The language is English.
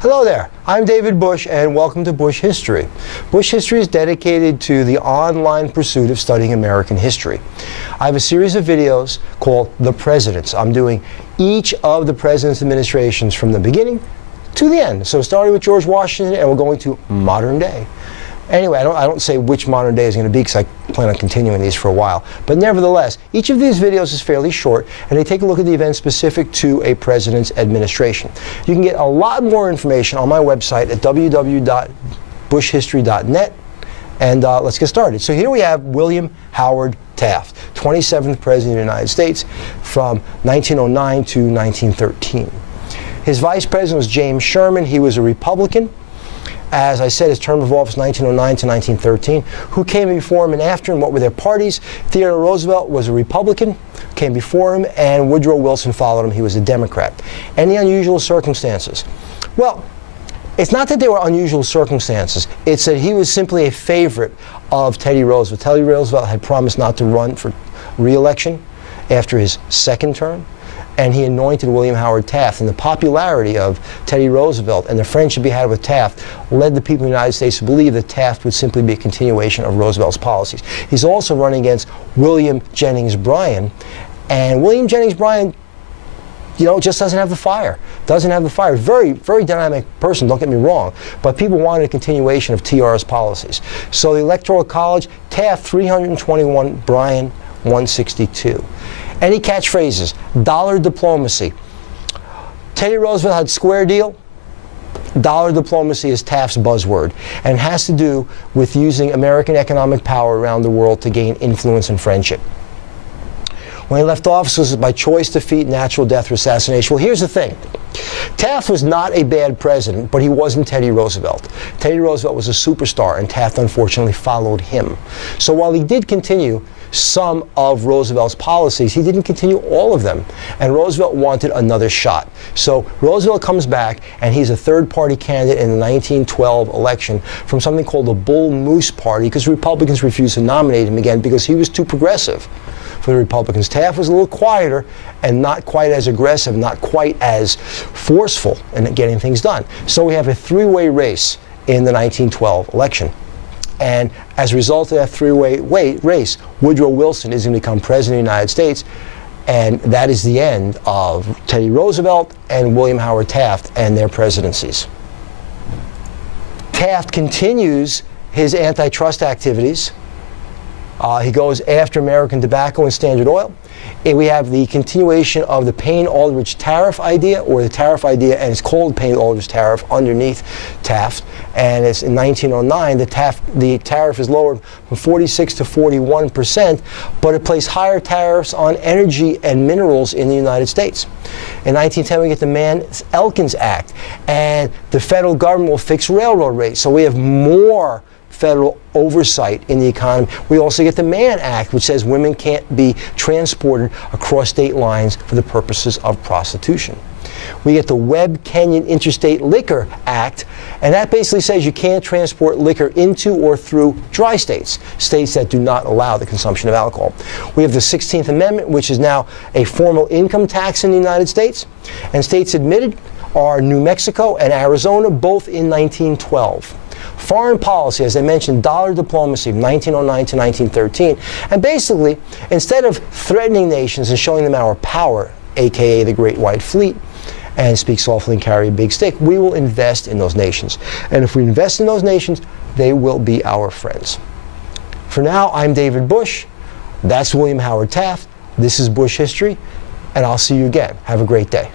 Hello there, I'm David Busch and welcome to Busch History. Busch History is dedicated to the online pursuit of studying American history. I have a series of videos called The Presidents. I'm doing each of the president's administrations from the beginning to the end. So starting with George Washington and we're going to modern day. Anyway, I don't say which modern day is going to be because I plan on continuing these for a while. But nevertheless, each of these videos is fairly short and they take a look at the events specific to a president's administration. You can get a lot more information on my website at www.buschhistory.net. And let's get started. So here we have William Howard Taft, 27th President of the United States from 1909 to 1913. His Vice President was James Sherman. He was a Republican. As I said, his term of office 1909 to 1913. Who came before him and after him? What were their parties? Theodore Roosevelt was a Republican, came before him, and Woodrow Wilson followed him. He was a Democrat. Any unusual circumstances? Well, it's not that there were unusual circumstances. It's that he was simply a favorite of Teddy Roosevelt. Teddy Roosevelt had promised not to run for re-election after his second term, and he anointed William Howard Taft. And the popularity of Teddy Roosevelt and the friendship he had with Taft led the people in the United States to believe that Taft would simply be a continuation of Roosevelt's policies. He's also running against William Jennings Bryan, and William Jennings Bryan, you know, just doesn't have the fire. Doesn't have the fire. Very, very dynamic person, don't get me wrong, but people wanted a continuation of TR's policies. So the Electoral College, Taft 321, Bryan 162. Any catchphrases? Dollar diplomacy. Teddy Roosevelt had square deal. Dollar diplomacy is Taft's buzzword, and has to do with using American economic power around the world to gain influence and friendship. When he left office, was by choice, defeat, natural death, or assassination. Well, here's the thing. Taft was not a bad president, but he wasn't Teddy Roosevelt. Teddy Roosevelt was a superstar, and Taft unfortunately followed him. So while he did continue some of Roosevelt's policies, he didn't continue all of them, and Roosevelt wanted another shot. So Roosevelt comes back, and he's a third-party candidate in the 1912 election from something called the Bull Moose Party, because Republicans refused to nominate him again because he was too progressive for the Republicans. Taft was a little quieter and not quite as aggressive, not quite as forceful in getting things done. So we have a three-way race in the 1912 election. And as a result of that three-way race, Woodrow Wilson is going to become President of the United States, and that is the end of Teddy Roosevelt and William Howard Taft and their presidencies. Taft continues his antitrust activities. He goes after American tobacco and Standard Oil. And we have the continuation of the Payne-Aldrich tariff idea, or the tariff idea, and it's called Payne-Aldrich tariff underneath Taft. And it's in 1909, the tariff is lowered from 46 to 41%, but it placed higher tariffs on energy and minerals in the United States. In 1910, we get the Mann-Elkins Act, and the federal government will fix railroad rates. So we have more federal oversight in the economy. We also get the Mann Act, which says women can't be transported across state lines for the purposes of prostitution. We get the Webb-Kenyon Interstate Liquor Act, and that basically says you can't transport liquor into or through dry states, states that do not allow the consumption of alcohol. We have the 16th Amendment, which is now a formal income tax in the United States, and states admitted are New Mexico and Arizona, both in 1912. Foreign policy, as I mentioned, dollar diplomacy, 1909 to 1913. And basically, instead of threatening nations and showing them our power, aka the Great White Fleet, and speak softly and carry a big stick, we will invest in those nations. And if we invest in those nations, they will be our friends. For now, I'm David Busch. That's William Howard Taft. This is Busch History, and I'll see you again. Have a great day.